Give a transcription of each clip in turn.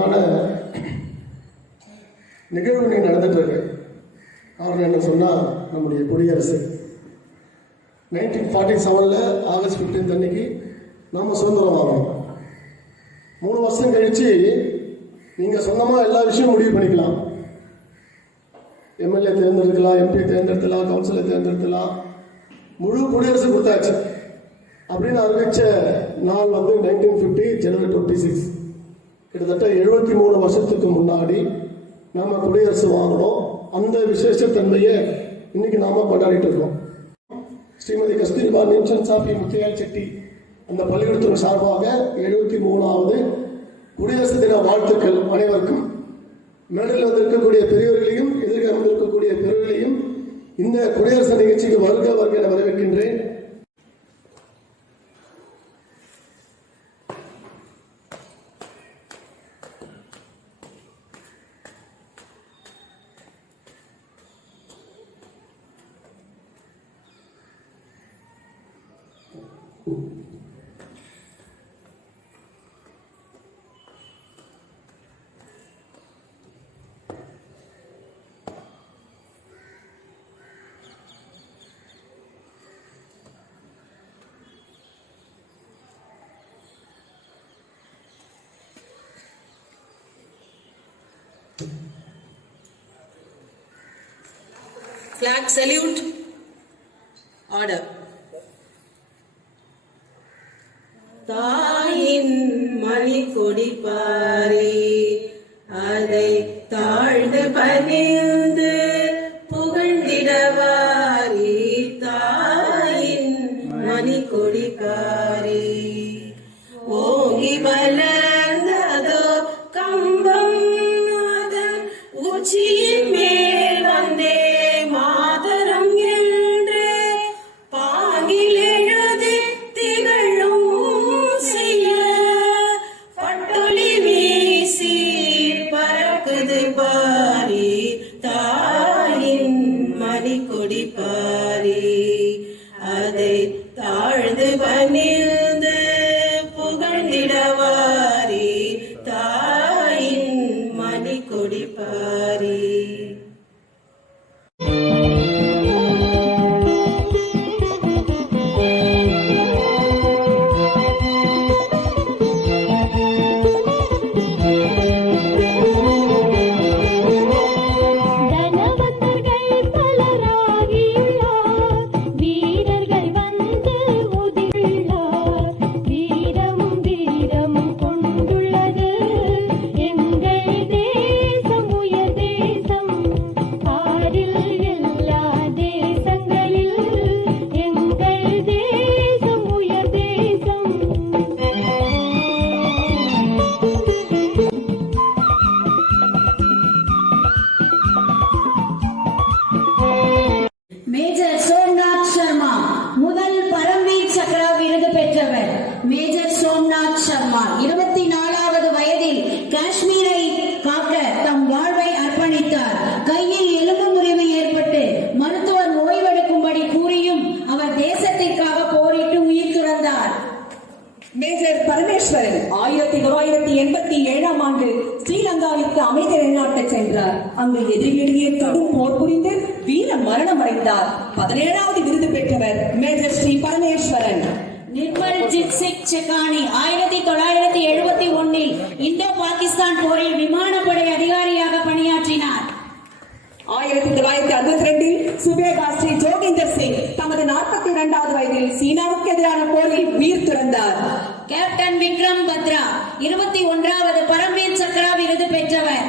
அருமையான நிகழ்வு நீங்க நடந்துட்டு இருக்கு. காரணம் என்ன சொன்னால், நம்முடைய குடியரசு 1947 ஆகஸ்ட் 15 அன்னைக்கு நம்ம சுதந்திரம் வாங்கணும். 3 வருஷம் கழிச்சு நீங்கள் சொந்தமாக எல்லா விஷயமும் முடிவு பண்ணிக்கலாம். எம்எல்ஏ தேர்ந்தெடுக்கலாம், எம்பி தேர்ந்தெடுக்கலாம், கவுன்சிலர் தேர்ந்தெடுக்கலாம், முழு குடியரசு கொடுத்தாச்சு அப்படின்னு அறிவிச்ச நாள் 1950 ஜனவரி 26. கிட்டத்தட்ட 73 வருஷத்துக்கு முன்னாடி நம்ம குடியரசு வாங்கணும். அந்த விசேஷத்தன்மையை இன்னைக்கு நாம கொண்டாடிட்டு இருக்கோம். ஸ்ரீமதி கஸ்தூரிபா நேம்சந்த் சாஃபி முத்தையால் செட்டி அந்த பள்ளிக்கூடத்தின் சார்பாக 73வது குடியரசு தின வாழ்த்துக்கள் அனைவருக்கும். மேடையில் வந்திருக்கக்கூடிய பெரியவர்களையும் எதிர்க்க வந்திருக்கக்கூடிய பெரியவர்களையும் இந்த குடியரசு நிகழ்ச்சிக்கு வருக வருக என வரவேற்கின்றேன். Flag salute. Order. தாயின் மணி கொடி பாரி அதை தாழ்ந்து பணிந்து புகழ்ந்திடவாரி. தாயின் மணி கொடி பாரி ஓங்கி மலர்ந்ததோ கம்பம் அதன் உச்சியின் மேல் வந்தே மாதரம் என்று பாங்கில் எழுதி திகழும் செய்ய பட்டொளி வீசி பறக்குது பாரி. தாயின் மணி கொடி பாரி அதை தாழ்ந்து பணிந்து புகழ்ந்திடவாரி. தாயின் மணி கொடி பாரி. மேஜர் சோம்நாத் சர்மா முதல் பரம்வீர் சக்ரா விருது பெற்றவர். மேஜர் சோம்நாத் சர்மா 24வது வயதில் காஷ்மீரை காக்க தம் வாழ்வை அர்ப்பணித்தார். கையில் எலும்பு முறிவு ஏற்பட்டு மருத்துவர் ஓய்வெடுக்கும்படி கூறியும் அவர் தேசத்திற்காக போரிட்டு உயிர் துறந்தார். மேஜர் பரமேஸ்வரன் 1987ஆம் ஆண்டு ஸ்ரீலங்காவிற்கு அமைதி நிலைநாட்ட சென்றார். அங்கு எதிரிகளிடையே கடும் போர் புரிந்து வீர மரணம் அடைந்தார். 17வது விருது பெற்றவர் மேஜர் ஸ்ரீ பரமேஸ்வரன். நிர்மல்ஜித் சிங் செகானி 1971 இந்தோ பாகிஸ்தான் போரில் விமானப்படை அதிகாரியாக பணியாற்றினார். 1962 சுபேகா ஸ்ரீ ஜோகிந்தர் சிங் தமது 42வது வயதில் சீனாவுக்கு எதிரான போரில் உயிர் துறந்தார். கேப்டன் விக்ரம் பத்ரா 21வது பரம்வீர் சக்ரா விருது பெற்றவர்.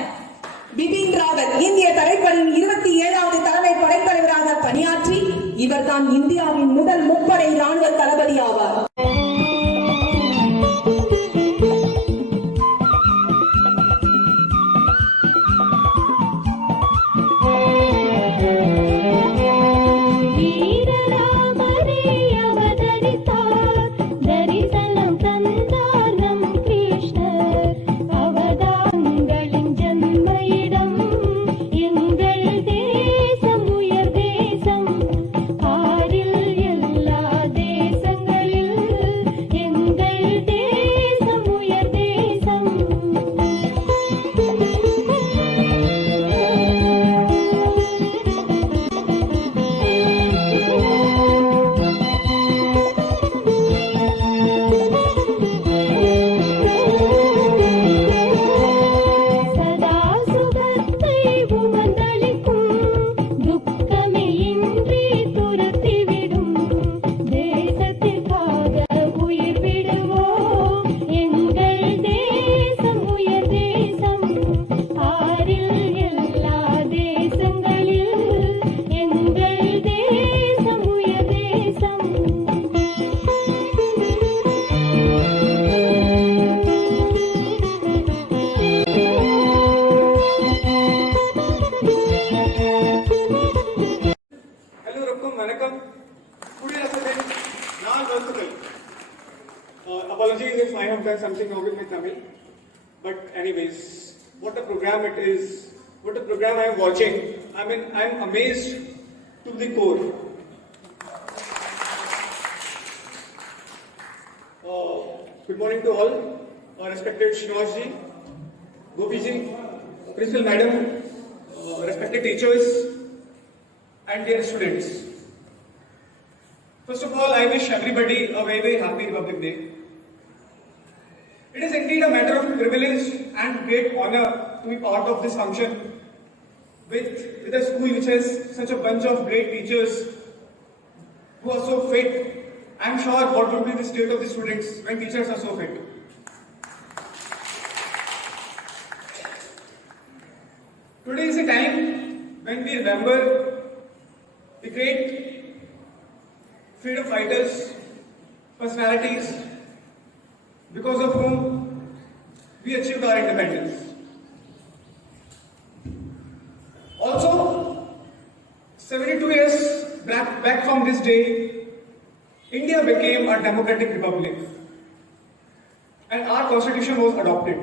பிபின் ராவத் இந்திய தரைப்படையின் 27வது தலைமை படைத்தலைவராக பணியாற்றி இவர்தான் இந்தியாவின் முதல் முப்படை ராணுவ தளபதி ஆவார். அவதாரங்களின் ஜன்ம இடம் எங்கள் done something wrong with my Tamil. But anyways, what a program it is. What a program I am watching. I mean, I am amazed to the core. Good morning to all. Respected Srinivas ji, Gopi ji, Principal Madam, respected teachers, and dear students. First of all, I wish everybody a very, very happy Republic Day. It is indeed a matter of privilege and great honor to be part of this function with a school which has such a bunch of great teachers who are so fit. I am sure what would be the state of the students when teachers are so fit. Today is a time when we remember the great freedom fighters, personalities, because of whom we achieved our independence. Also, 72 years back from this day, India became a democratic republic and our constitution was adopted.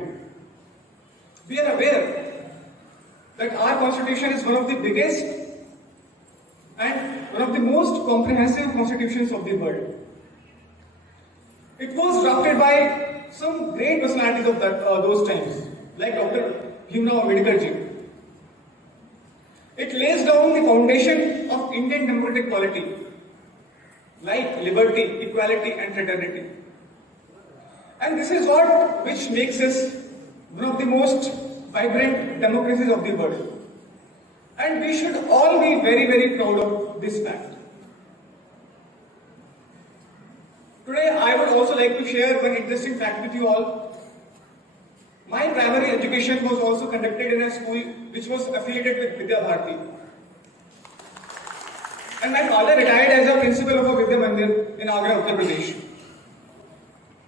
We are aware that our constitution is one of the biggest and one of the most comprehensive constitutions of the world. It was drafted by some great personalities of those times, like Dr. Bhimrao Ambedkar ji. It lays down the foundation of Indian democratic polity, like liberty, equality, and fraternity. And this is which makes us one of the most vibrant democracies of the world. And we should all be very, very proud of this fact. Today, I would also like to share one interesting fact with you all. My primary education was also conducted in a school which was affiliated with Vidya Bharati. And my father retired as a principal of a Vidya Mandir in Agra, Uttar Pradesh.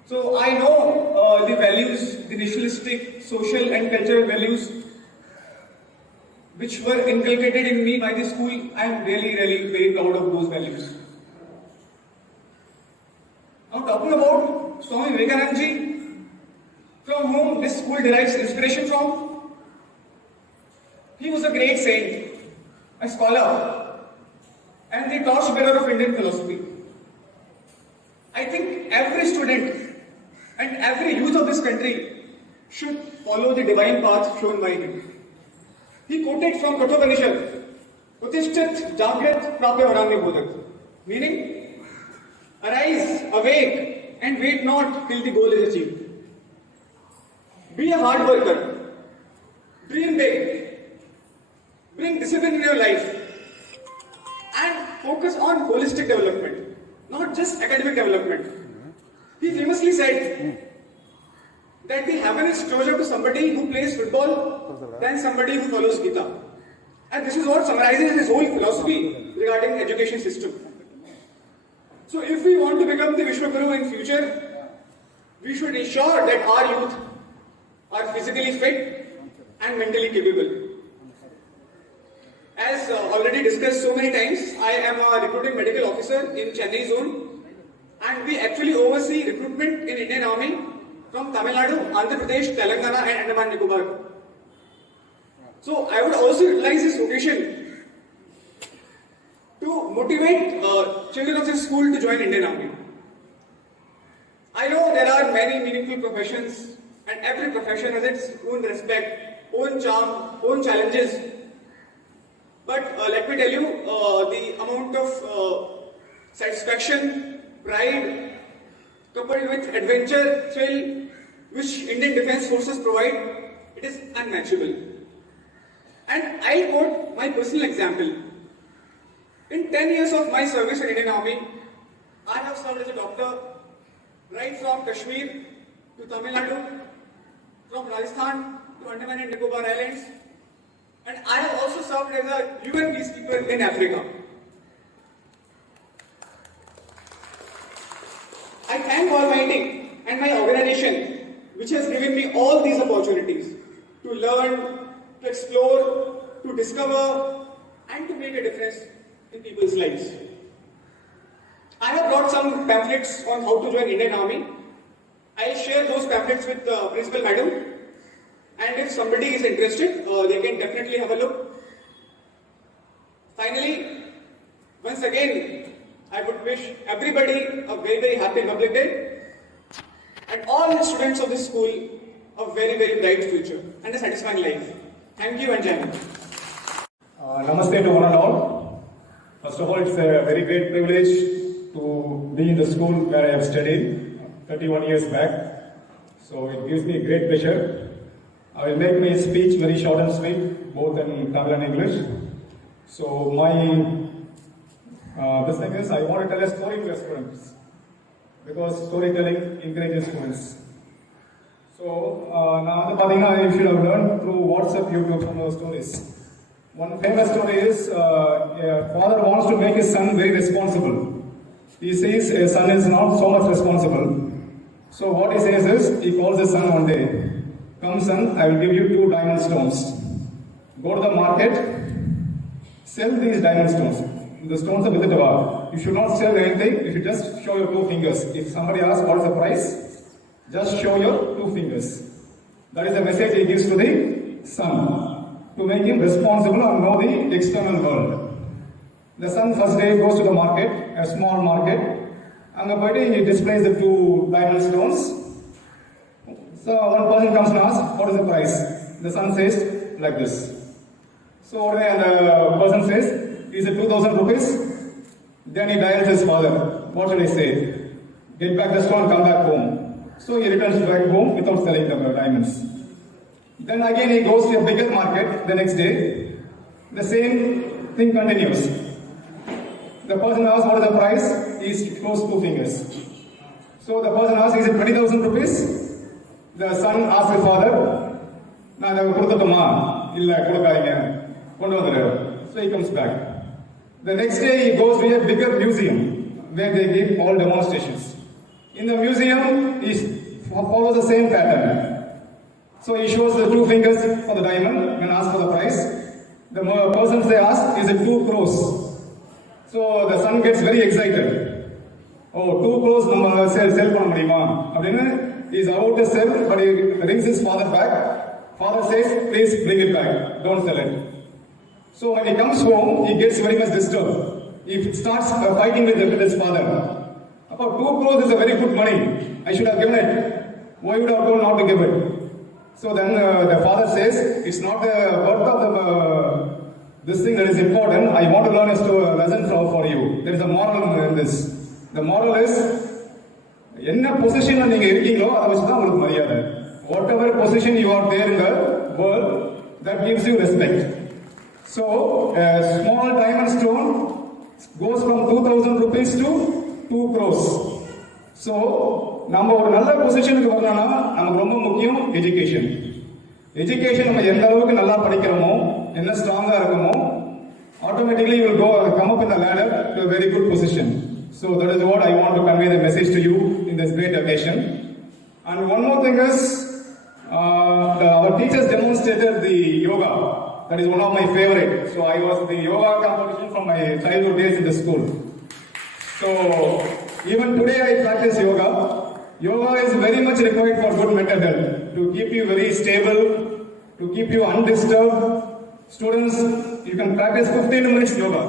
So I know the values, the nationalistic, social and cultural values which were inculcated in me by the school. I am really, really very proud of those values. Now talking about Swami Vivekananda ji, from whom this school derives inspiration from, he was a great saint, a scholar, and the torchbearer of Indian philosophy. I think every student and every youth of this country should follow the divine path shown by him. He quoted from Kathopanishad, Utishthit Jagrat Prapya Varanya Bodhak, meaning, arise, awake, and wait not till the goal is achieved. Be a hard worker, dream big, bring discipline in your life, and focus on holistic development, not just academic development. He famously said that the heaven is closer to somebody who plays football than somebody who follows Gita. And this is what summarizes his whole philosophy regarding the education system. So if we want to become the Vishwaguru in future, we should ensure that our youth are physically fit and mentally capable. As already discussed so many times, I am a recruiting medical officer in Chennai zone, and we actually oversee recruitment in Indian Army from Tamil Nadu, Andhra Pradesh, Telangana and Andaman Nicobar. So I would also utilize this occasion to motivate children of this school to join Indian Army. I know there are many meaningful professions and every profession has its own respect, own charm, own challenges. But let me tell you, the amount of satisfaction, pride, coupled with adventure, thrill, which Indian Defence Forces provide, it is unmatchable. And I'll quote my personal example. In 10 years of my service in Indian Army, I have served as a doctor right from Kashmir to Tamil Nadu, from Rajasthan to Andaman and Nicobar Islands, and I have also served as a UN peacekeeper in Africa. I thank Almighty and my organization which has given me all these opportunities to learn, to explore, to discover and to make a difference in people's lives. I have brought some pamphlets on how to join Indian Army, I'll share those pamphlets with Principal Madam, and if somebody is interested, they can definitely have a look. Finally, once again, I would wish everybody a very, very happy Republic Day, and all the students of this school a very, very bright future and a satisfying life. Thank you and Jai Hind. Namaste to one and all. First of all, it's a very great privilege to be in the school where I have studied 31 years back. So it gives me great pleasure. I will make my speech very short and sweet, both in Tamil and English. So this thing is, I want to tell a story to the students, because storytelling encourages students. So now you should have learned through WhatsApp, YouTube, from those stories. One famous story is a father wants to make his son very responsible. He says his son is not so much responsible. So what he says is, he calls his son one day, "Come son, I will give you 2 diamond stones. Go to the market, sell these diamond stones. The stones are with the bar. You should not sell anything, you should just show your 2 fingers. If somebody asks what is the price, just show your 2 fingers. That is the message he gives to the son, to make him responsible and know the external world. The son first day goes to the market, a small market, and he displays the 2 diamond stones. So one person comes and asks, what is the price? The son says, like this. So the person says, is it 2,000 rupees? Then he dials his father. What should I say? Get back the stone, come back home. So he returns back home without selling the diamonds. Then again he goes to a bigger market the next day. The same thing continues. The person asks, what is the price? He shows 2 fingers. So the person asks, is it 20,000 rupees? The son asks his father, so he comes back. The next day he goes to a bigger museum where they give all demonstrations. In the museum, he follows the same pattern. So he shows the 2 fingers for the diamond and asks for the price. The persons they ask, is it 2 crores? So the son gets very excited. Oh, 2 crores number sell panna mudiyuma. He is about to sell, but he rings his father back. Father says, please bring it back, don't sell it. So when he comes home, he gets very much disturbed. He starts fighting with his father. About 2 crores is a very good money. I should have given it. Why would I have told not to give it? So then the father says, it's not the worth of this thing that is important. I want to learn a lesson for you. There is a moral in this. The moral is, என்ன பொசிஷன்ல நீங்க இருக்கீங்களோ அதை வச்சு தான் உங்களுக்கு மரியாதை. Whatever position you are there in the world, that gives you respect. So a small diamond stone goes from 2,000 rupees to 2 crores. So நம்ம ஒரு நல்ல பொசிஷனுக்கு வரணும்னா நமக்கு ரொம்ப முக்கியம் எஜுகேஷன். எஜுகேஷன் நம்ம எந்த அளவுக்கு நல்லா படிக்கிறோமோ, என்ன ஸ்ட்ராங்கா இருக்கோமோ, automatically you will come up in the ladder to a very good position. So that is what I want to convey the message to you in this great occasion. And one more thing is, our teachers demonstrated the yoga. That is one of my favorite. So I was the yoga competition from my childhood days in the school. So even today I practice yoga. Yoga is very much required for good mental health, to keep you very stable, to keep you undisturbed. Students, you can practice 15 minutes yoga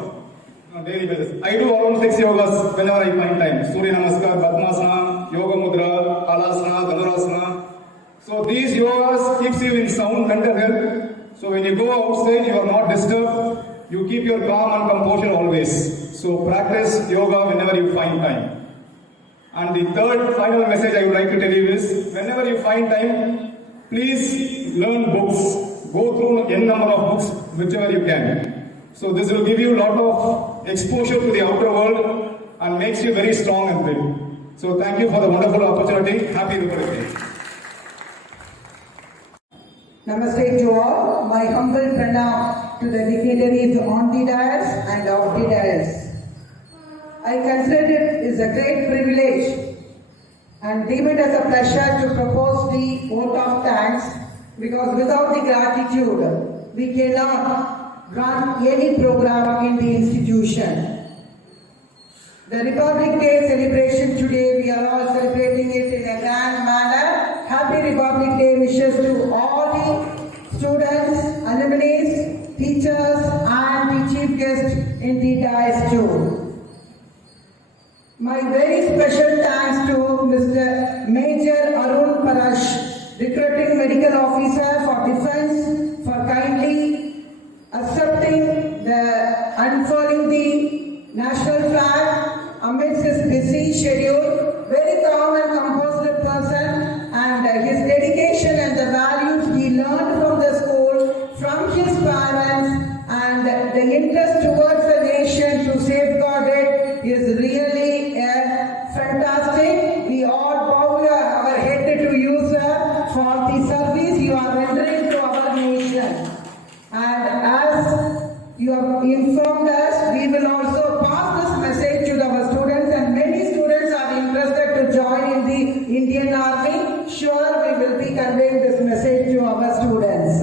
on daily basis. I do around 6 yogas whenever I find time. Surya Namaskar, Padmasana, Yoga Mudra, Halasana, Dhanurasana. So these yogas keeps you in sound mental health. So when you go outside, you are not disturbed. You keep your calm and composure always. So practice yoga whenever you find time. And the third final message I would like to tell you is, whenever you find time, please learn books. Go through n number of books, whichever you can. So this will give you a lot of exposure to the outer world and makes you very strong and big. So thank you for the wonderful opportunity. Happy Republic Day. Namaste to all. My humble pranam to the dignitaries on the dais and off the dais. I consider it is a great privilege and deem it as a pleasure to propose the vote of thanks, because without the gratitude, we cannot run any program in the institution. The Republic Day celebration today, we are all celebrating it in a grand manner. Republic Day wishes to all the students, alumni, teachers and the chief guest in the dais too. My very special thanks to Mr. Major Arun Parash, Recruiting Medical Officer for Defence, for kindly accepting the unfurling the national flag amidst his busy schedule. Very calm and composed person, and his dedication and the values he learned from the school, from his parents, and the interest towards the nation to safeguard it is really fantastic. We all bow our head to you, sir, for the service you are rendering to our nation. And as you have informed us, we will also pass this message to our students, and many students are interested to join in the Indian Army. Sure, we will be conveying this message to our students.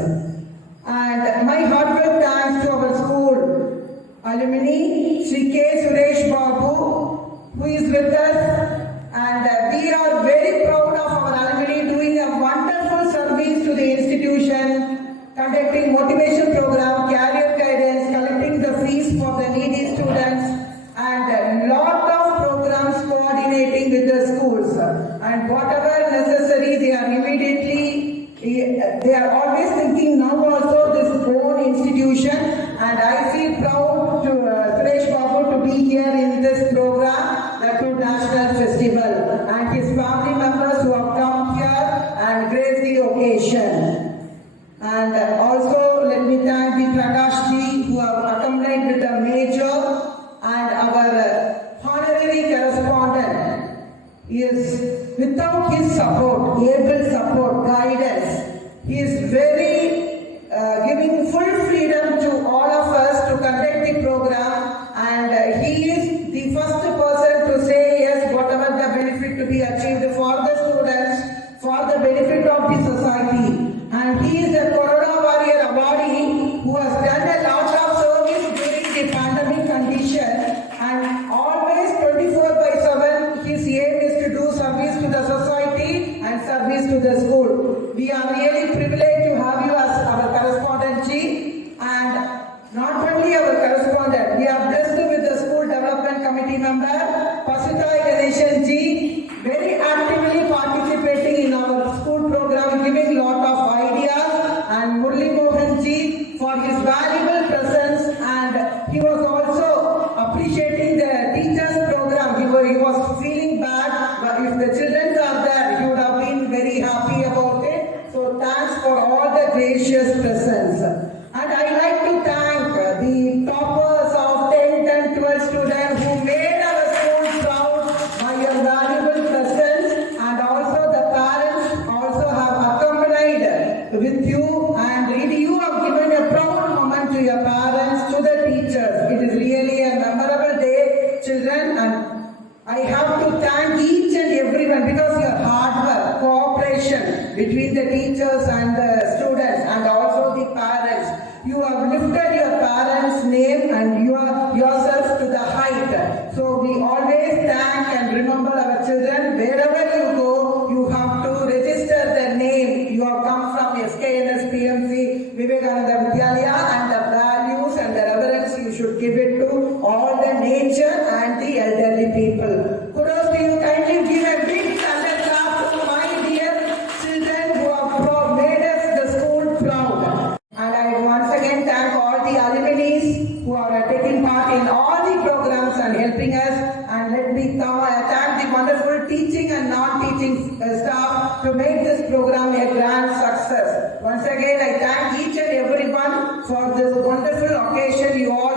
And my heartfelt thanks to our school alumni, Sri K. Suresh Babu, who is with us. And we are very proud of our alumni doing a wonderful service to the institution, conducting motivation program, career guidance, collecting the fees for the needy students, and a lot of programs coordinating with the schools. And whatever necessary, they are always thinking now also this own institution. And I feel proud to Suresh Babu to be here in this program, the Two National Festival, and his family members who have come here and graced the occasion. And also let me thank the Prakash ji who have accompanied with the major, and our honorary correspondent is without his support, able support, guidance. He is very giving full freedom to all of us to conduct the program, and he is the first person to say yes, whatever the benefit to be achieved for the students, for the benefit of the society. And he is a Corona Warrior awardee who has done a lot of service during the pandemic condition, and always 24/7 his aim is to do service to the society and service to the school. We are really privileged to have you as our correspondent chief, and not only our correspondent, we are blessed with the school development committee member Pasutai Ganeshan ji, very actively participating in our school program, giving lot of ideas, and Murli Mohan ji for his valuable presence, and he was also appreciating the teachers program. He was feeling bad, but if the children are there, he would have been very happy about it. So thanks for all the gracious presence. And I like to thank the toppers of 10th and 12th students who made our school proud by your valuable presence, and also the parents also have accompanied with you, and you have given a proud moment to your parents, to the teachers. It is really a memorable day, children, and I have to thank each and everyone because your hard work, cooperation between the teachers and the students, and also the parents. You have lifted your parents' name and yourself to the height. So we always thank and remember our children. Wherever you go, you have to register the name. You have come from SKNS PMC Vivekananda Vidyalaya, and the values and the reverence you should give it to all the nature and the elderly people. Kudos to you. Kindly give a big thunder clap to my dear children who have made us the school proud. And I once again thank all the alumni who are taking part in all the programs and helping us. And let me thank the wonderful teaching and non-teaching staff to make this program a grand success. Once again, I thank each and everyone for this wonderful occasion you all